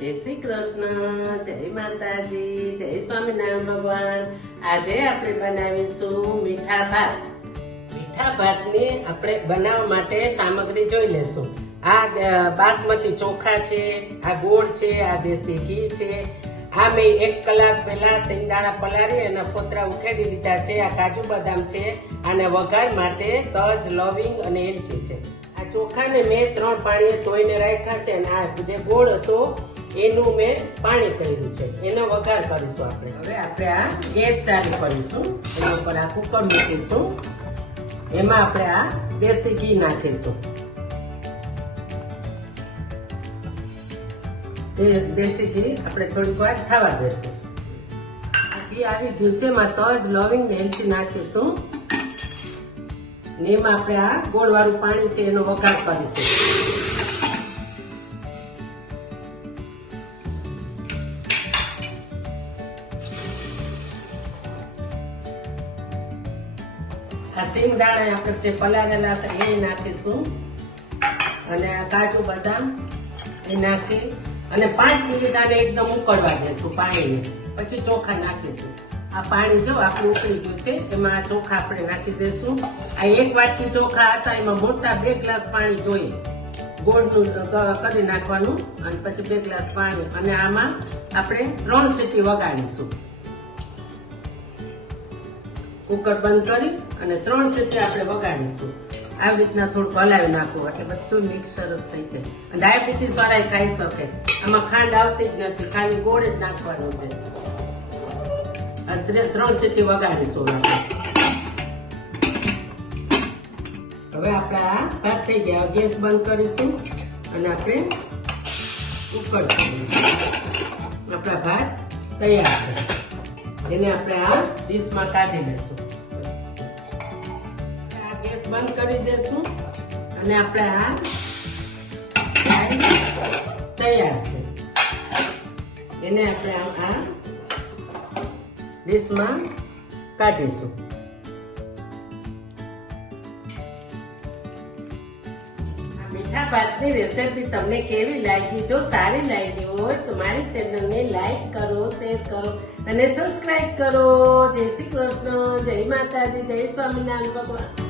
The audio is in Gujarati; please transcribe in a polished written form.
જય શ્રી કૃષ્ણ, જય માતાજી, જય સ્વામિનારાયણ ભગવાન। આજે આપણે બનાવીશું મીઠા ભાત। મીઠા ભાતને આપણે બનાવવા માટે સામગ્રી જોઈ લેશું। આ બાસમતી ચોખા છે, આ ગોળ છે, આ દેશી ઘી છે, આ મેં 1 કલાક પહેલા સિંગદાણા પલાળી અને ફોતરા ઉખેડી લીધા છે, આ કાજુ બદામ છે, અને વઘાર માટે તજ, લવિંગ અને એલચી છે। આ ચોખાને મેં 3 પાણીએ ધોઈને રાખ્યા છે, અને આ જે ગોળ હતો એનું મેં પાણી કર્યું છે, એનો વઘાર કરીશું આપણે। હવે આપણે આ ગેસ ચાલુ કરીશું, એના ઉપર આ કુકર મૂકીશું, એમાં આપણે આ દેશી ઘી નાખીશું। દેશી ઘી આપણે થોડીક વાર ખાવા દેશું। ઘી આવી ગયું છે, એમાં તજ, લવિંગ ને એલચી નાખીશું, ને એમાં આપણે આ ગોળ વાળું પાણી છે એનો વઘાર કરીશું। આ સિંગદાણા આપણે જે પલાળેલા હતા એ નાખીશું, અને આ કાજુ બદામ એ નાખી અને 5 મિનિટ આને એકદમ ઉકળવા દેશું પાણીને, પછી ચોખા નાખીશું। આ પાણી જો આપણું ઉકળી ગયું છે, એમાં આ ચોખા આપણે નાખી દઈશું। આ 1 વાટકી ચોખા હતા, એમાં મોટા 2 ગ્લાસ પાણી જોઈએ, ગોળનું કરી નાખવાનું, અને પછી 2 ગ્લાસ પાણી, અને આમાં આપણે 3 સીટી વગાડીશું। કુકર બંધ કરી અને 3 સીટી આપણે વગાડીશું। આવી રીતના થોડુંક હલાવી નાખવું એટલે બધું મિક્સ સરસ થઈ જાય। ડાયાબિટીસ વાળા ખાઈ શકે, આમાં ખાંડ આવતી જ નથી, ખાલી ગોળ જ નાખવાનું છે। 3 સીટી વગાડીશું આપણે। હવે આપણે આ ભાત થઈ ગયા, ગેસ બંધ કરીશું અને આપણે ઉકળશું। આપણા ભાત તૈયાર છે, એને આપણે આ ડીશમાં કાઢી લેશું। ગેસ બંધ કરી દેશું, અને આપણે આ તૈયાર છે, એને આપણે આ ડીશમાં કાઢીશું। મીઠા ભાતની રેસીપી તમને કેવી લાગી? જો સારી લાગી હોય તો મારી ચેનલને લાઈક કરો, શેર કરો અને સબસ્ક્રાઇબ કરો। જય શ્રી કૃષ્ણ, જય માતાજી, જય સ્વામિનારાયણ ભગવાન।